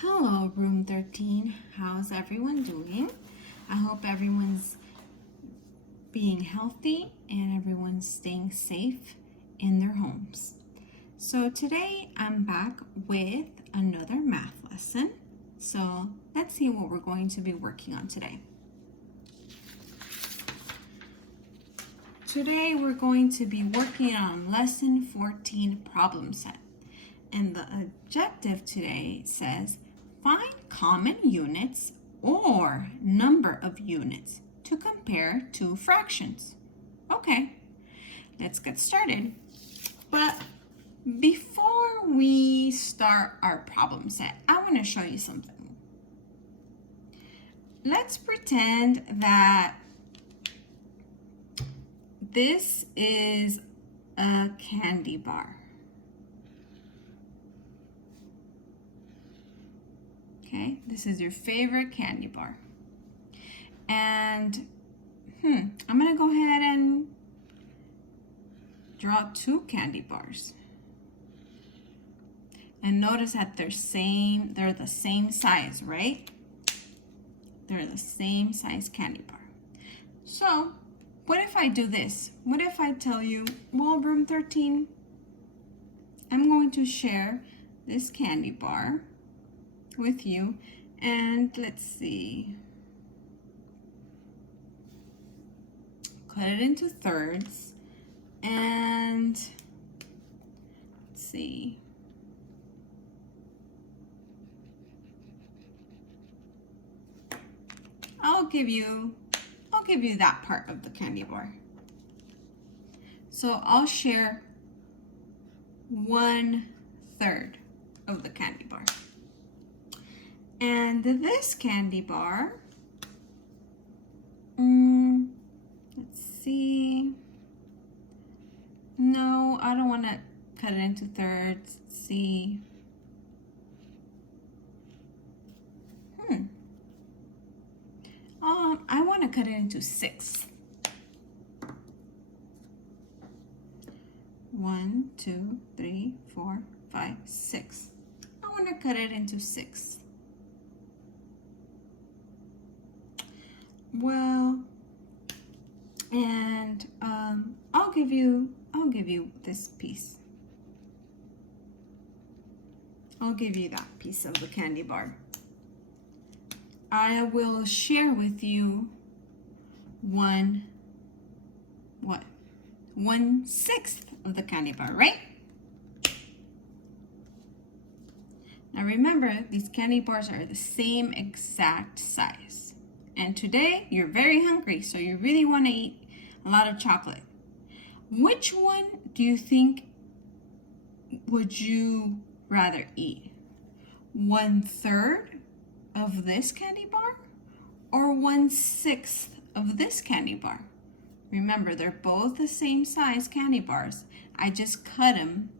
Hello, Room 13. How's everyone doing? I hope everyone's being healthy and everyone's staying safe in their homes. So today I'm back with another math lesson. So let's see what we're going to be working on today. Today we're going to be working on lesson 14 problem set. And the objective today says find common units or number of units to compare two fractions. Okay, let's get started. But before we start our problem set, I want to show you something. Let's pretend that this is a candy bar. Okay, this is your favorite candy bar. And I'm gonna go ahead and draw two candy bars. And notice that they're the same size, right? They're the same size candy bar. So, what if I do this? What if I tell you, well, Room 13, I'm going to share this candy bar with you, and let's see, cut it into thirds, and let's see, I'll give you that part of the candy bar. So I'll share 1/3 of the candy bar. And this candy bar, let's see. No, I don't want to cut it into thirds. Let's see. I want to cut it into 6. 1, 2, 3, 4, 5, 6. I want to cut it into 6. Well, and I'll give you this piece. I'll give you that piece of the candy bar. I will share with you 1/6 of the candy bar, right? Now remember, these candy bars are the same exact size. And today you're very hungry, so you really want to eat a lot of chocolate. Which one do you think would you rather eat? 1/3 of this candy bar or 1/6 of this candy bar? Remember, they're both the same size candy bars. I just cut them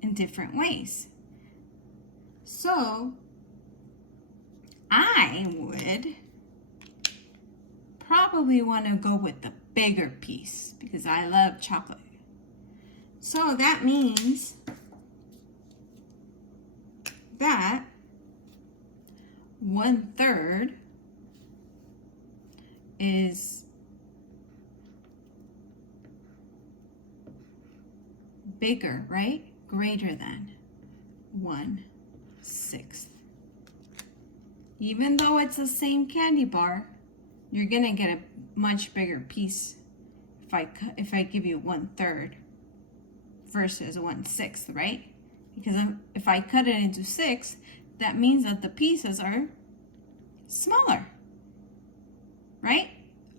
in different ways. So I would probably want to go with the bigger piece because I love chocolate. So that means that 1/3 is bigger, right? Greater than 1/6. Even though it's the same candy bar, you're gonna get a much bigger piece if I give you 1/3 versus 1/6, right? Because if I cut it into 6, that means that the pieces are smaller, right?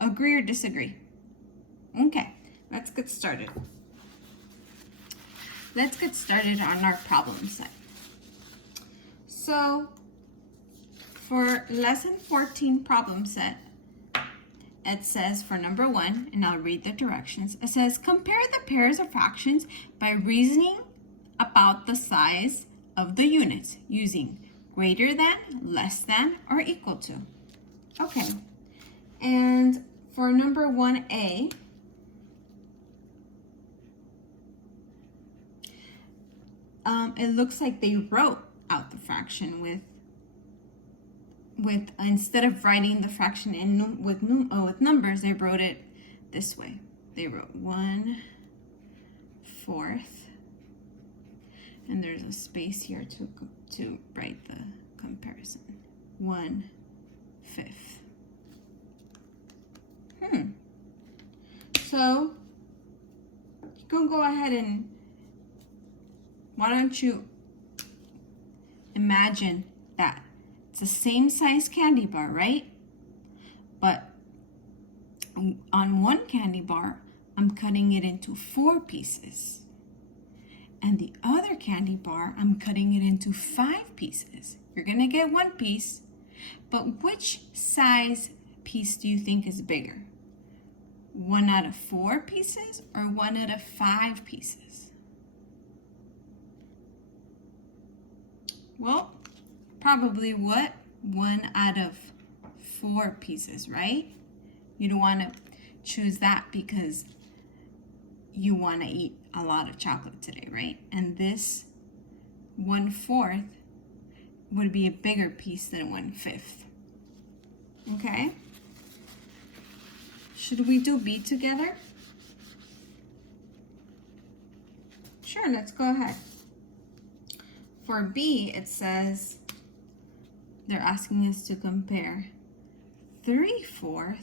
Agree or disagree? Okay, let's get started. Let's get started on our problem set. So for lesson 14 problem set, it says for number 1, and I'll read the directions. It says compare the pairs of fractions by reasoning about the size of the units using greater than, less than, or equal to. Okay, and for number 1A, it looks like they wrote out the fraction with with instead of writing the fraction in with numbers, they wrote it this way. They wrote 1/4, and there's a space here to write the comparison. 1/5. So you can go ahead and why don't you imagine that it's the same size candy bar, right? But on one candy bar, I'm cutting it into 4 pieces. And the other candy bar, I'm cutting it into 5 pieces. You're gonna get 1 piece, but which size piece do you think is bigger? 1 out of 4 pieces or 1 out of 5 pieces? Well, probably what? 1 out of 4 pieces, right? You don't want to choose that because you want to eat a lot of chocolate today, right? And this 1/4 would be a bigger piece than 1/5. Okay? Should we do B together? Sure, let's go ahead. For B, it says they're asking us to compare 3/4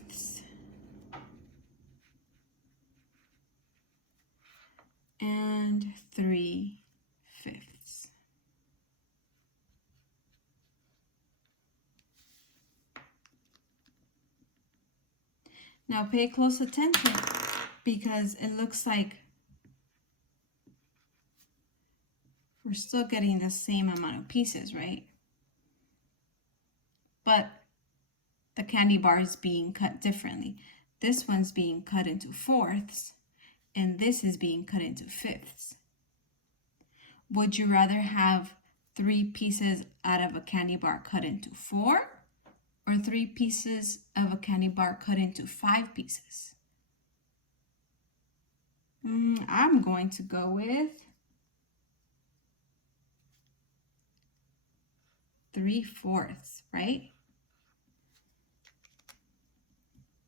and 3/5. Now pay close attention because it looks like we're still getting the same amount of pieces, right? But the candy bar is being cut differently. This one's being cut into 4ths, and this is being cut into 5ths. Would you rather have 3 pieces out of a candy bar cut into 4? Or 3 pieces of a candy bar cut into 5 pieces? I'm going to go with 3/4, right?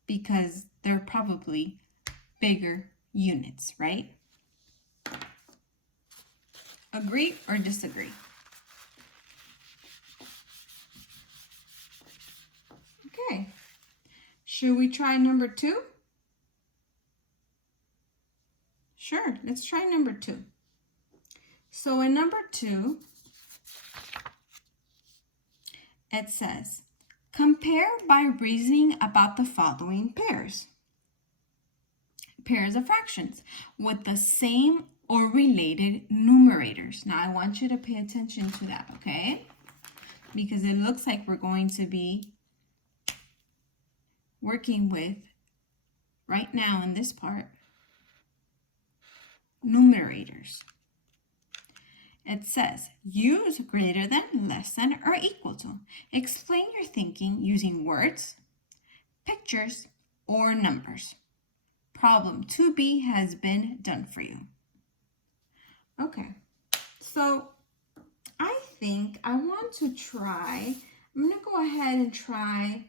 Because they're probably bigger units, right? Agree or disagree? Okay. Should we try number 2? Sure, let's try number 2. So in number 2, it says, compare by reasoning about the following pairs. Pairs of fractions with the same or related numerators. Now I want you to pay attention to that, okay? Because it looks like we're going to be working with, right now in this part, numerators. It says, use greater than, less than, or equal to. Explain your thinking using words, pictures, or numbers. Problem 2B has been done for you. Okay, so I think I want to try, I'm going to go ahead and try,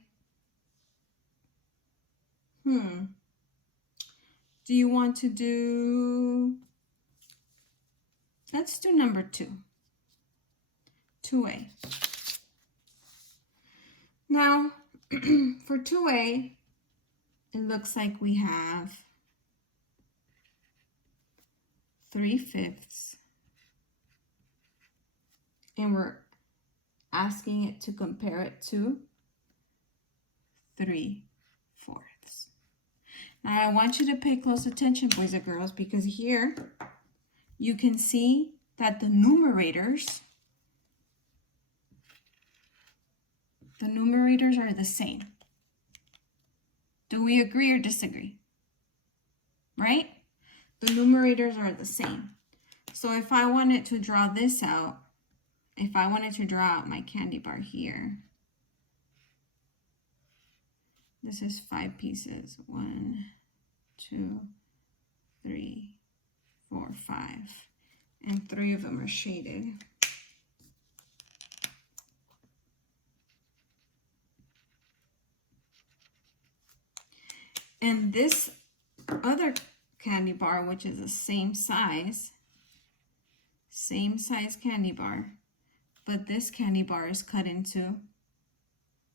do you want to do, let's do number 2, 2A. Now, for 2A, it looks like we have 3/5, and we're asking it to compare it to 3/4. Now I want you to pay close attention, boys and girls, because here you can see that the numerators are the same. Do we agree or disagree? Right? The numerators are the same. So if I wanted to draw this out, if I wanted to draw out my candy bar here, this is 5 pieces. 1, 2, 3, 4, 5. And 3 of them are shaded. And this other candy bar, which is the same size candy bar, but this candy bar is cut into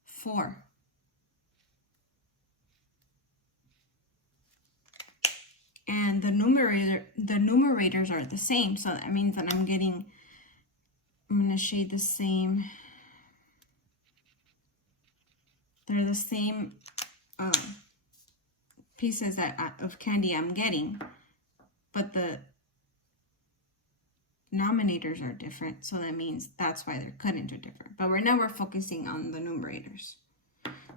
4. And the numerators are the same, so that means that I'm going to shade the same. They're the same pieces of candy I'm getting, but the denominators are different, so that means that's why they're cut into different. But right now we're focusing on the numerators.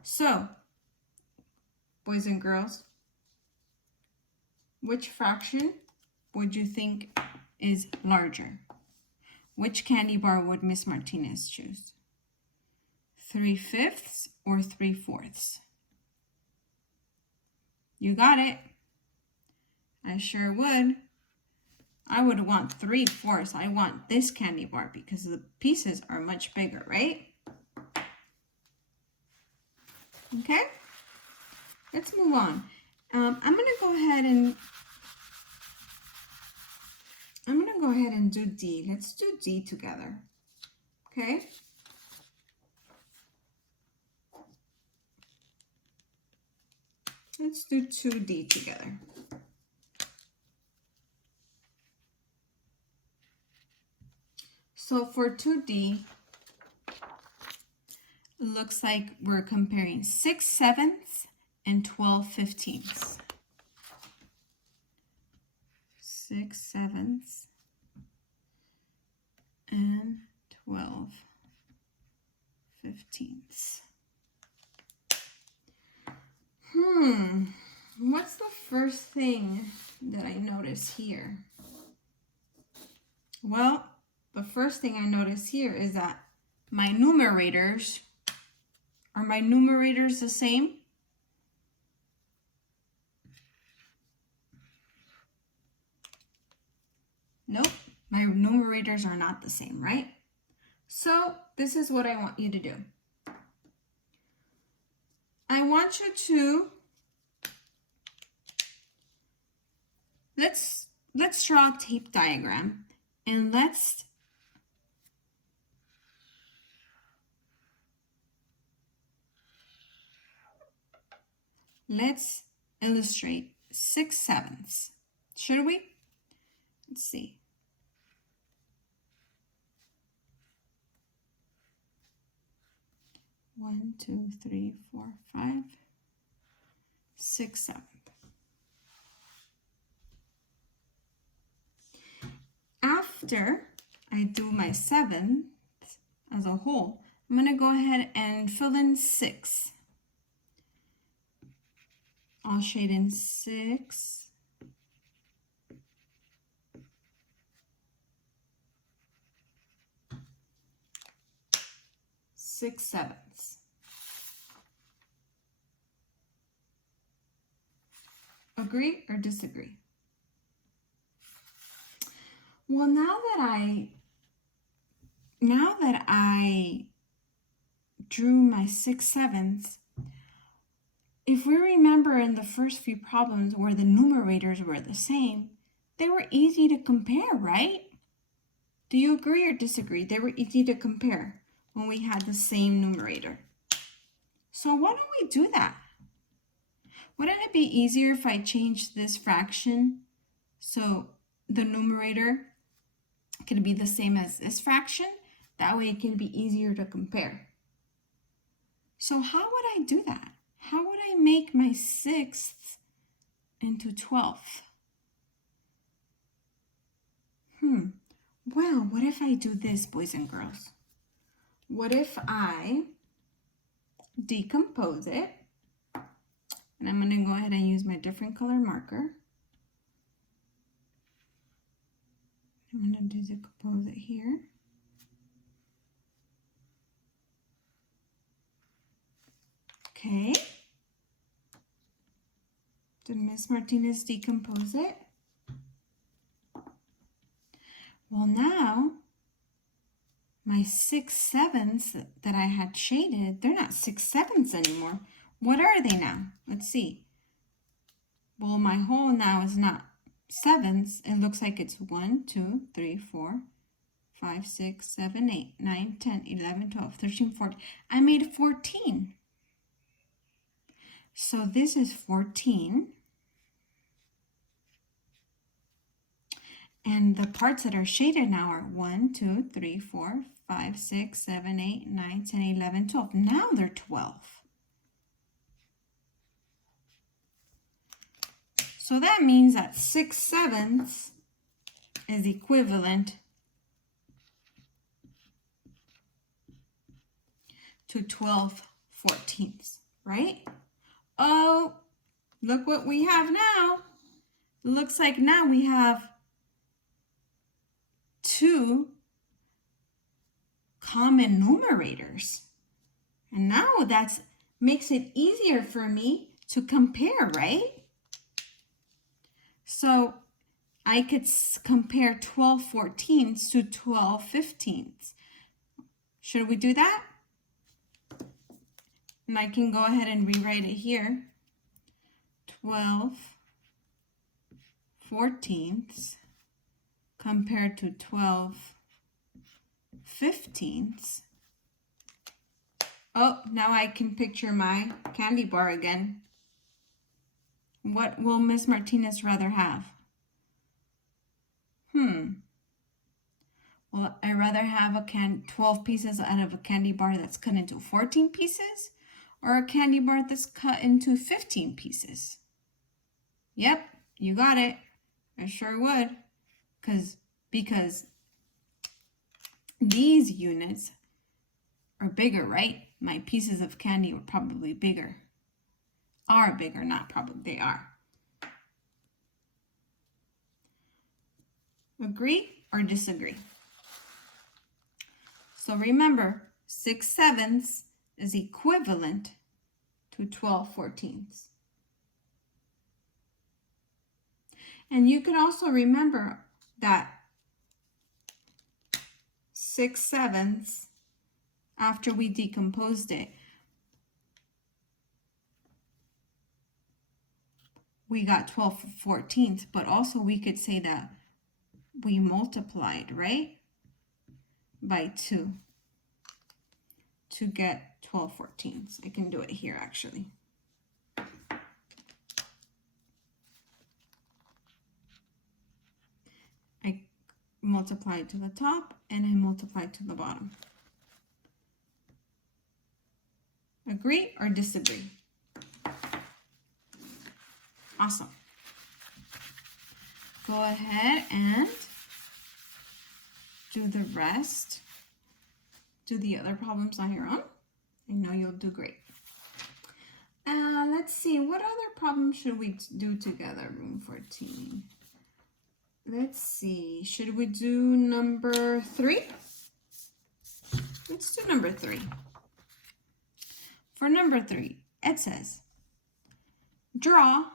So, boys and girls, which fraction would you think is larger? Which candy bar would Miss Martinez choose? 3/5 or 3/4? You got it. I sure would. I would want 3/4. I want this candy bar because the pieces are much bigger, right? Okay, let's move on. I'm gonna go ahead and do D. Let's do D together. Okay. Let's do 2D together. So for 2D, it looks like we're comparing 6/7 and 12/15. 6/7 and 12/15. What's the first thing that I notice here? Well, the first thing I notice here is that my numerators, are my numerators the same? Nope, my numerators are not the same, right? So this is what I want you to do. I want you to, let's draw a tape diagram, and let's illustrate 6/7. Should we? Let's see. 1, 2, 3, 4, 5, 6, 7. After I do my 7th as a whole, I'm going to go ahead and fill in 6. I'll shade in 6. 6/7. Agree or disagree? Well, now that I drew my 6/7, if we remember in the first few problems where the numerators were the same, they were easy to compare, right? Do you agree or disagree? They were easy to compare when we had the same numerator. So why don't we do that? Wouldn't it be easier if I changed this fraction so the numerator could be the same as this fraction? That way it can be easier to compare. So how would I do that? How would I make my 6th into 12th? Well, what if I do this, boys and girls? What if I decompose it? And I'm going to go ahead and use my different color marker. I'm going to decompose it here. Okay. Did Miss Martinez decompose it? Well, now my 6/7 that I had shaded, they're not 6/7 anymore. What are they now? Let's see. Well, my whole now is not sevens. It looks like it's 1, 2, 3, 4, 5, 6, 7, 8, 9, 10, 11, 12, 13, 14. I made 14. So this is 14. And the parts that are shaded now are 1, 2, 3, 4, 5, 6, 7, 8, 9, 10, 11, 12. Now they're 12. So that means that 6/7 is equivalent to 12/14, right? Oh, look what we have now. Looks like now we have 2 common numerators. And now that makes it easier for me to compare, right? So I could compare 12/14 to 12/15. Should we do that? And I can go ahead and rewrite it here. 12/14 compared to 12/15. Oh, now I can picture my candy bar again. What will Miss Martinez rather have? Well, I'd rather have 12 pieces out of a candy bar that's cut into 14 pieces, or a candy bar that's cut into 15 pieces. Yep, you got it. I sure would. Because these units are bigger, right? My pieces of candy were probably bigger. Are bigger, not probably, they are. Agree or disagree? So remember, 6/7 is equivalent to 12/14. And you can also remember that 6/7, after we decomposed it, we got 12/14, but also we could say that we multiplied, right, by 2 to get 12/14. I can do it here actually. I multiplied to the top and I multiplied to the bottom. Agree or disagree? Awesome. Go ahead and do the rest. Do the other problems on your own. I know you'll do great. Let's see, what other problem should we do together, room 14? Let's see, should we do number 3? Let's do number 3. For number 3, it says, draw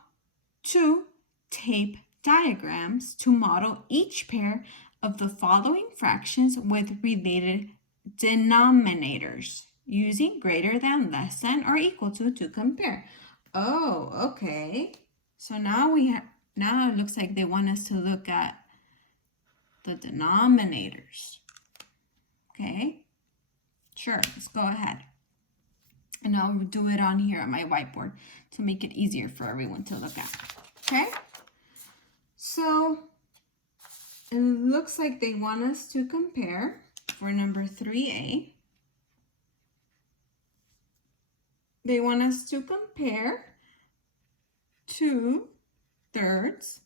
2 tape diagrams to model each pair of the following fractions with related denominators using greater than, less than, or equal to compare. Oh, okay. So now now it looks like they want us to look at the denominators. Okay, sure, let's go ahead. And I'll do it on here on my whiteboard to make it easier for everyone to look at. Okay, so it looks like they want us to compare for number 3A. They want us to compare 2/3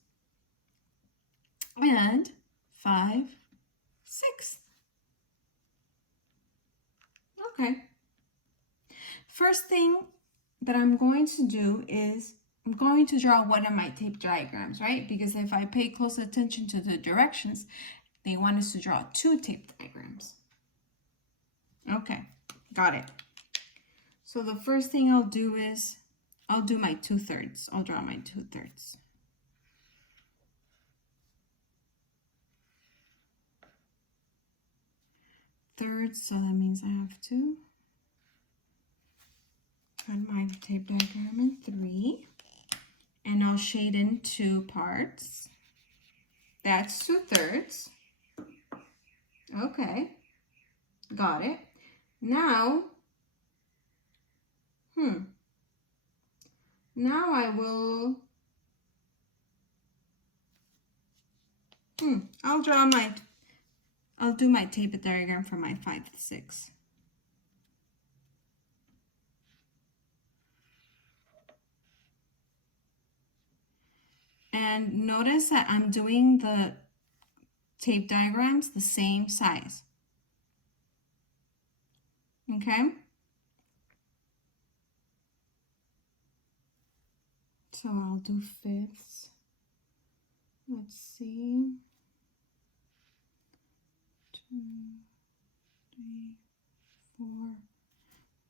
and 5/6. Okay. First thing that I'm going to do is I'm going to draw one of my tape diagrams, right? Because if I pay close attention to the directions, they want us to draw 2 tape diagrams. Okay, got it. So the first thing I'll do is I'll do my 2/3. I'll draw my 2/3. Thirds, so that means I have to cut my tape diagram in 3. and I'll shade in 2 parts. That's 2/3. Okay, got it. Now, now I will, I'll do my tape diagram for my 5/6. And notice that I'm doing the tape diagrams the same size. Okay? So I'll do 5ths. Let's see. 2, 3, 4.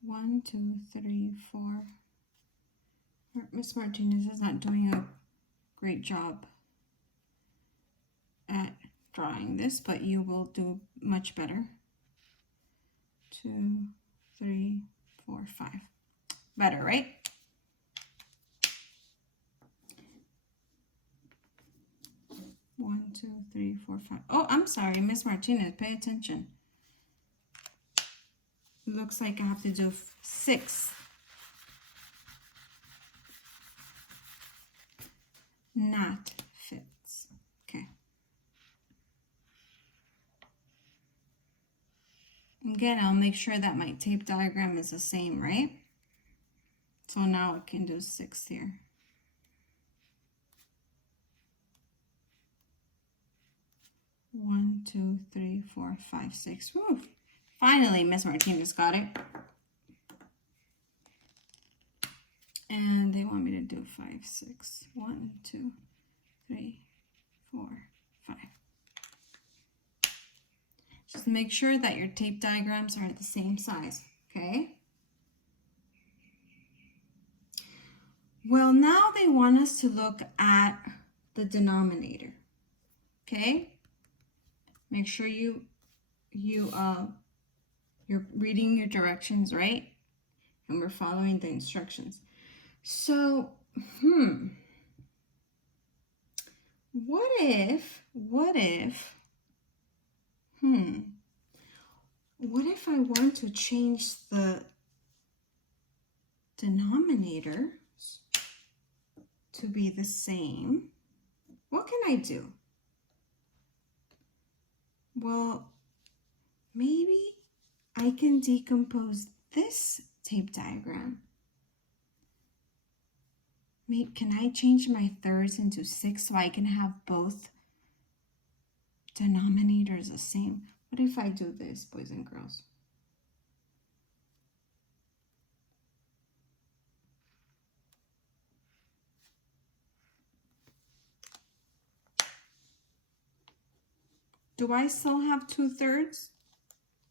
1, 2, 3, 4. Miss Martinez is not doing a great job at drawing this, but you will do much better. 2, 3, 4, 5. Better, right? One, 2, 3, 4, 5. Oh, I'm sorry, Miss Martinez, pay attention. It looks like I have to do 6. Not 5ths. Okay. Again, I'll make sure that my tape diagram is the same, right? So now I can do 6 here. One, 2, 3, 4, 5, 6. Woo! Finally, Miss Martinez got it. And they want me to do 5, 6. 1, 2, 3, 4, 5. Just make sure that your tape diagrams are the same size, okay? Well, now they want us to look at the denominator, okay? Make sure you're reading your directions, right? And we're following the instructions. So, what if I want to change the denominators to be the same? What can I do? Well, maybe I can decompose this tape diagram. Can I change my 3rds into 6 so I can have both denominators the same? What if I do this, boys and girls? Do I still have 2/3?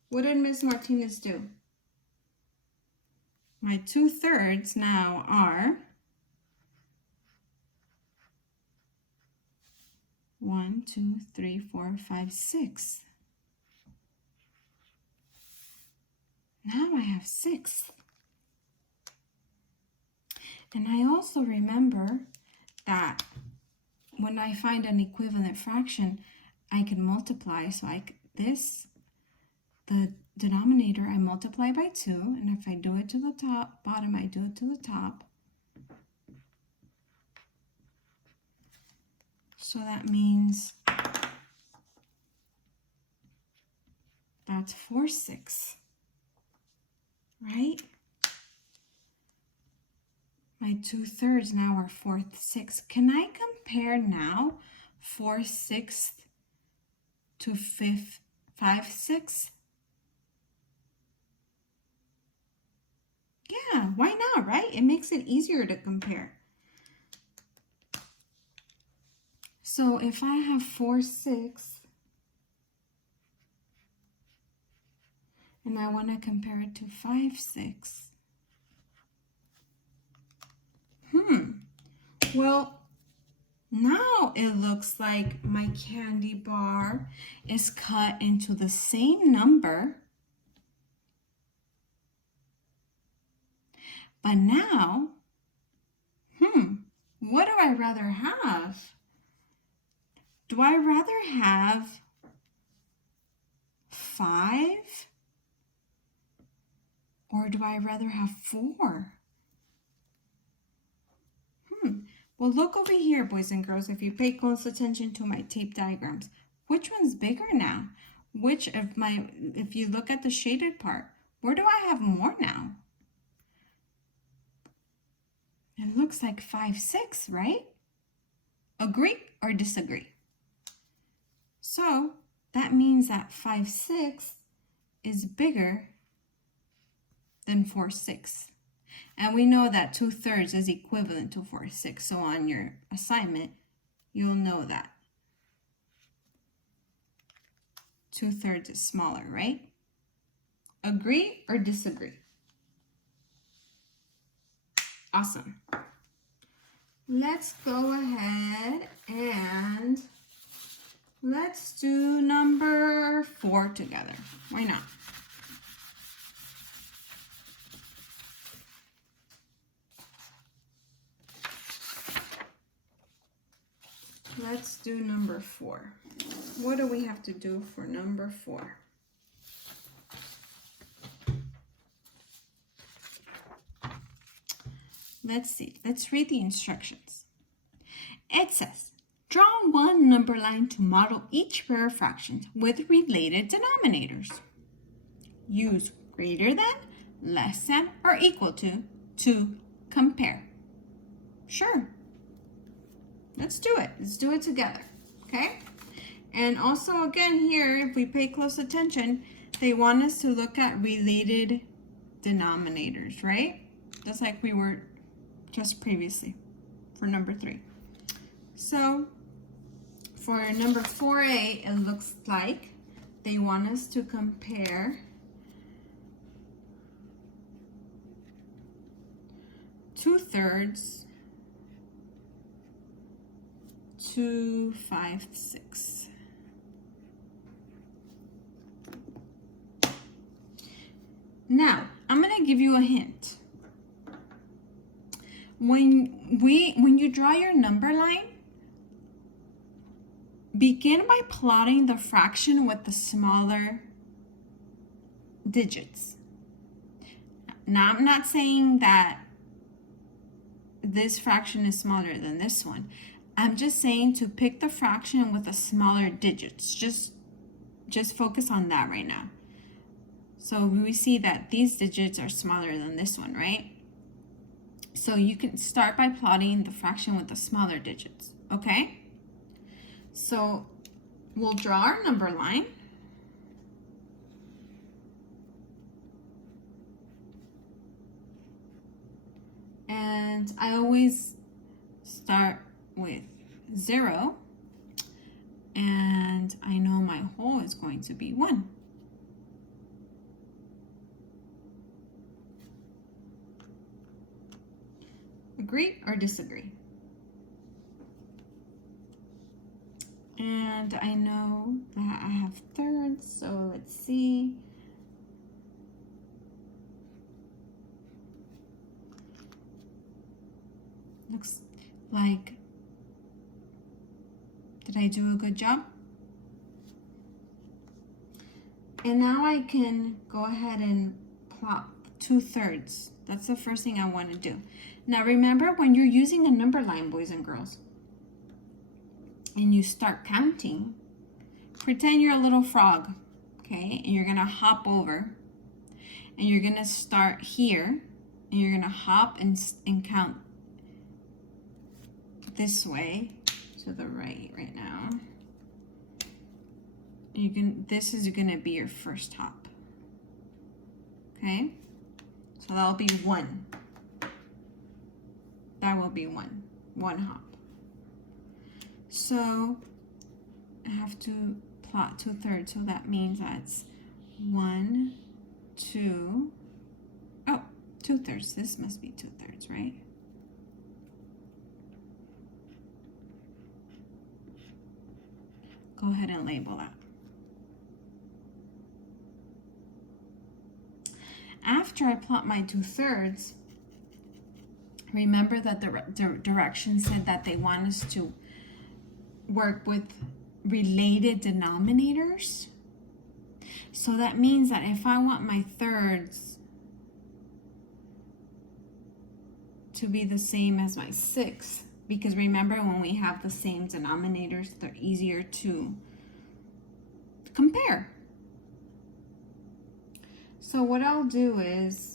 What did Miss Martinez do? My 2/3 now are 1, 2, 3, 4, 5, 6. Now I have 6. And I also remember that when I find an equivalent fraction, I can multiply. So the denominator, I multiply by 2. And if I do it to the top, bottom, I do it to the top. So that means that's 4/6, right? My 2/3 now are 4/6. Can I compare now 4/6 to 5/6? Yeah, why not, right? It makes it easier to compare. So if I have 4/6 and I want to compare it to 5/6, well, now it looks like my candy bar is cut into the same number, but now, What do I rather have? Do I rather have 5? Or do I rather have 4? Well, look over here, boys and girls, if you pay close attention to my tape diagrams. Which one's bigger now? If you look at the shaded part, where do I have more now? It looks like 5, 6, right? Agree or disagree? So that means that 5, 6 is bigger than 4, 6. And we know that 2/3 is equivalent to 4, 6. So on your assignment, you'll know that 2/3 is smaller, right? Agree or disagree? Awesome. Let's go ahead and let's do number 4 together. Why not? Let's do number 4. What do we have to do for number 4? Let's see. Let's read the instructions. It says, draw one number line to model each pair of fractions with related denominators. Use greater than, less than, or equal to compare. Sure. Let's do it. Let's do it together, okay? And also, again, here, if we pay close attention, they want us to look at related denominators, right? Just like we were just previously for number 3. So, for number 4A, it looks like they want us to compare 2/3 to 5, 6. Now, I'm going to give you a hint. When you draw your number line, begin by plotting the fraction with the smaller digits. Now, I'm not saying that this fraction is smaller than this one. I'm just saying to pick the fraction with the smaller digits. Just focus on that right now. So we see that these digits are smaller than this one, right? So you can start by plotting the fraction with the smaller digits, okay? So we'll draw our number line. And I always start with 0, and I know my whole is going to be 1. Agree or disagree? And I know that I have thirds, so let's see. Looks like, did I do a good job? And now I can go ahead and plot 2/3. That's the first thing I want to do. Now remember, when you're using a number line, boys and girls, and you start counting, pretend you're a little frog, okay? And you're gonna hop over, and you're gonna start here, and you're gonna hop and count this way to the right now. This is gonna be your first hop, okay? So that'll be 1. That will be one hop. So I have to plot 2/3, so that means that's 1, 2, 2/3. This must be 2/3, right? Go ahead and label that. After I plot my 2/3, Remember that the directions said that they want us to work with related denominators. So that means that if I want my thirds to be the same as my sixths, because remember when we have the same denominators, they're easier to compare. So what I'll do is,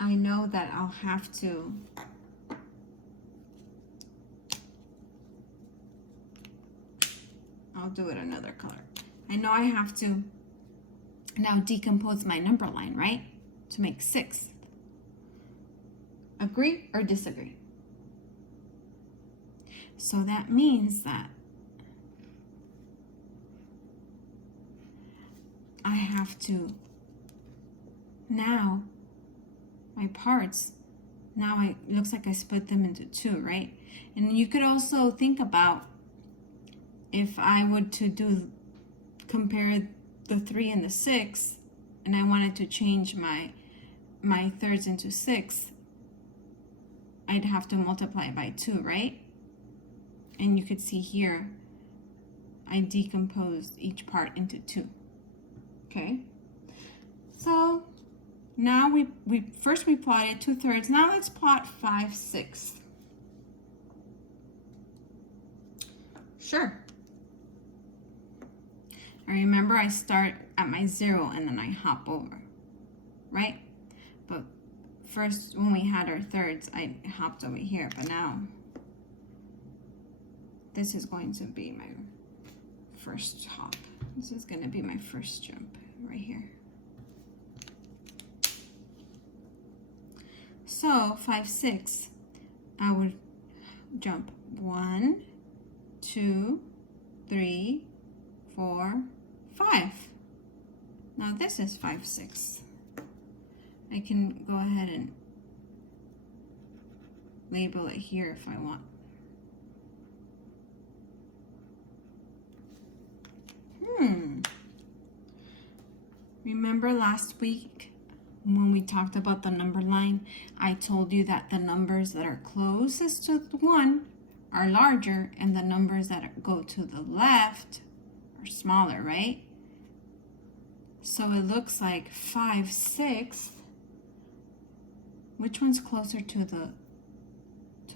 I know that I'll have to do it another color. I know I have to now decompose my number line, right? To make 6. Agree or disagree? So that means that I have to now, my parts, now it looks like I split them into 2, right? And you could also think about if I would to compare the 3 and the 6, and I wanted to change my thirds into 6, I'd have to multiply by 2, right? And you could see here, I decomposed each part into 2. Okay, so now we first plotted 2/3. Now let's plot 5/6. Sure. I remember I start at my 0 and then I hop over, right? But first, when we had our thirds, I hopped over here, but now this is going to be my first hop. This is going to be my first jump right here. So 5/6, I would jump 1, 2, 3, 4, 5. Now this is 5/6. I can go ahead and label it here if I want. Remember last week when we talked about the number line, I told you that the numbers that are closest to 1 are larger and the numbers that go to the left are smaller, right? So it looks like 5/6. Which one's closer to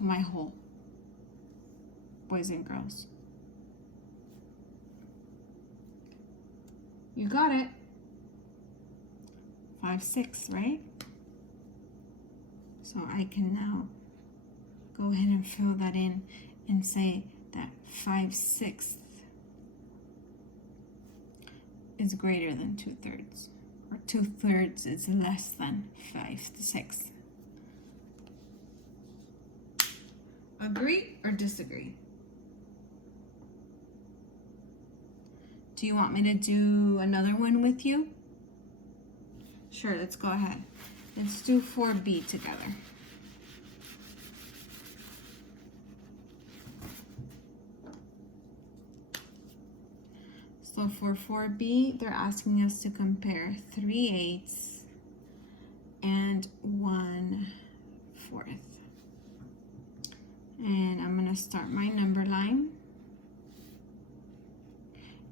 my hole, boys and girls? You got it. 5/6, right? So I can now go ahead and fill that in and say that 5/6 is greater than 2/3, or 2/3 is less than 5/6. Agree or disagree? Do you want me to do another one with you? Sure, let's go ahead. Let's do 4B together. So for 4B, they're asking us to compare 3/8 and 1/4. And I'm going to start my number line.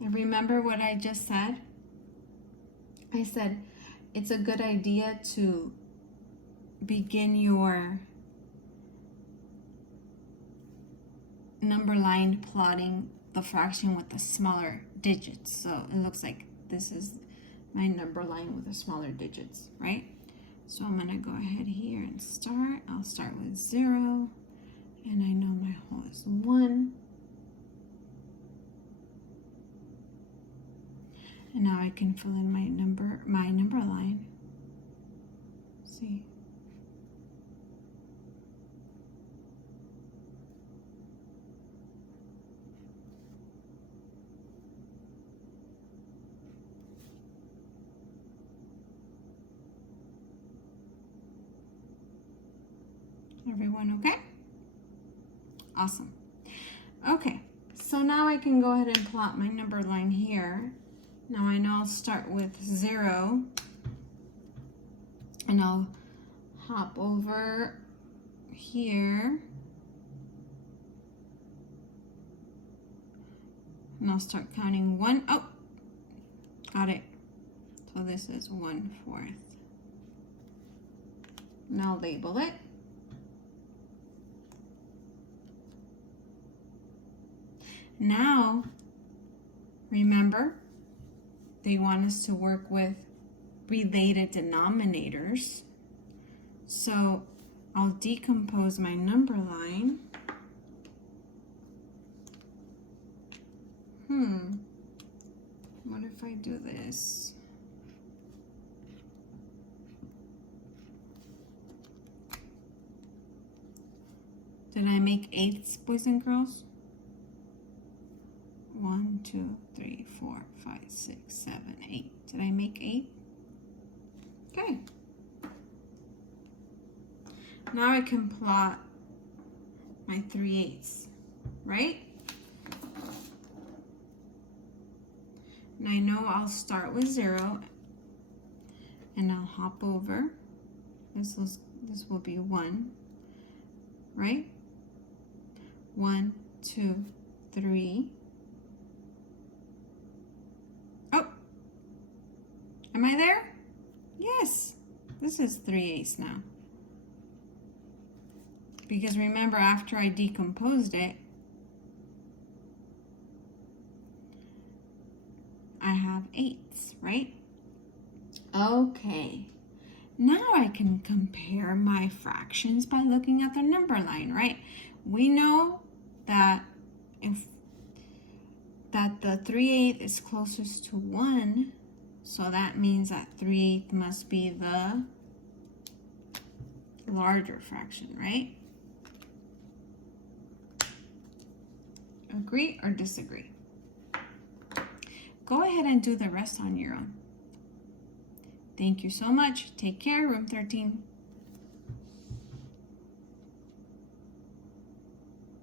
And remember what I just said? I said it's a good idea to begin your number line plotting the fraction with the smaller digits. So it looks like this is my number line with the smaller digits, right? So I'm going to go ahead here and start. I'll start with 0. And I know my hole is 1. And now I can fill in my number line. See? Everyone okay? Awesome. Okay, so now I can go ahead and plot my number line here. Now I know I'll start with 0 and I'll hop over here. And I'll start counting 1. Oh, got it. So this is 1/4. Now label it. Now, remember, they want us to work with related denominators. So I'll decompose my number line. What if I do this? Did I make eighths, boys and girls? 1, 2, 3, 4, 5, 6, 7, 8. Did I make 8? Okay. Now I can plot my 3/8, right? And I know I'll start with 0 and I'll hop over. This will be 1, right? 1, 2, 3. Oh, am I there? Yes, this is 3/8 now. Because remember, after I decomposed it, I have 8ths, right? Okay, now I can compare my fractions by looking at the number line, right? We know that the 3/8 is closest to 1, so that means that 3/8 must be the larger fraction, right? Agree or disagree? Go ahead and do the rest on your own. Thank you so much. Take care, room 13.